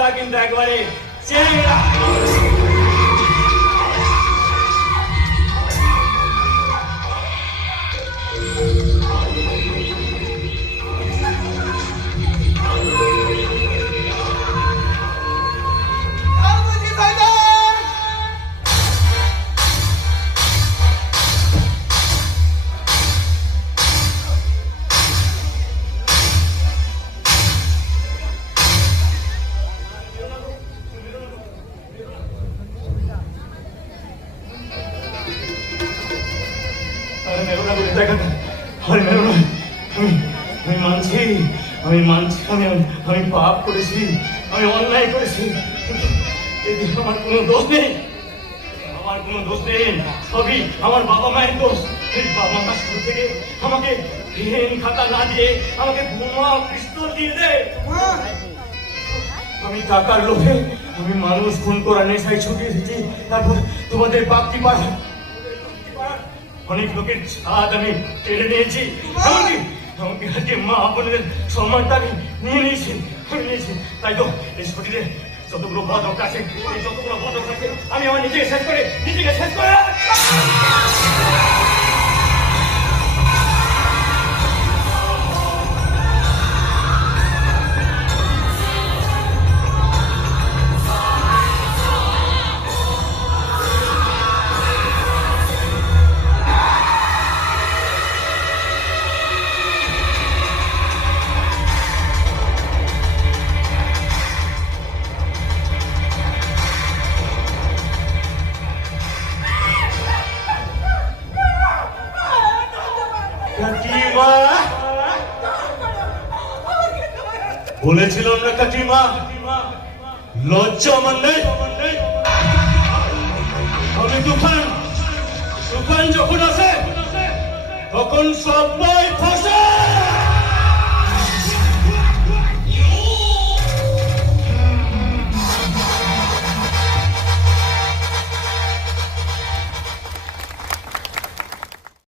তারা কিন্তু একবারে চেংড়া। আমি মানছি আমি পাপ করেছি, আমি অন্যায় করেছি, আমার কোনো দোষ নেই, আমার কোনো দোষ নেই, সবই আমার বাবা মায়ের দোষ। বাবা মা শুরু থেকে আমাকে পেন খাতা না দিয়ে আমাকে বোমা পিস্তল দিয়ে দেয়। আমি টাকার লোভে আমি মানুষ খুন করার নেশায় ছুটে এসেছি। তারপর তোমাদের বাপটি পাড়া অনেক লোকের ছাদ আমি কেড়ে নিয়েছি। আমাকে আজকে মা বোনের সম্মানটা আমি নিয়েছি। তাই তো এই শরীরে যতগুলো বদক আছে, যতগুলো বদক আছে, আমি আমার নিজেকে শেষ করে বলেছিলাম না কাকিমা, লজ্জা আমার নেই। আমি তুফান যখন আসে তখন সবাই ফসে।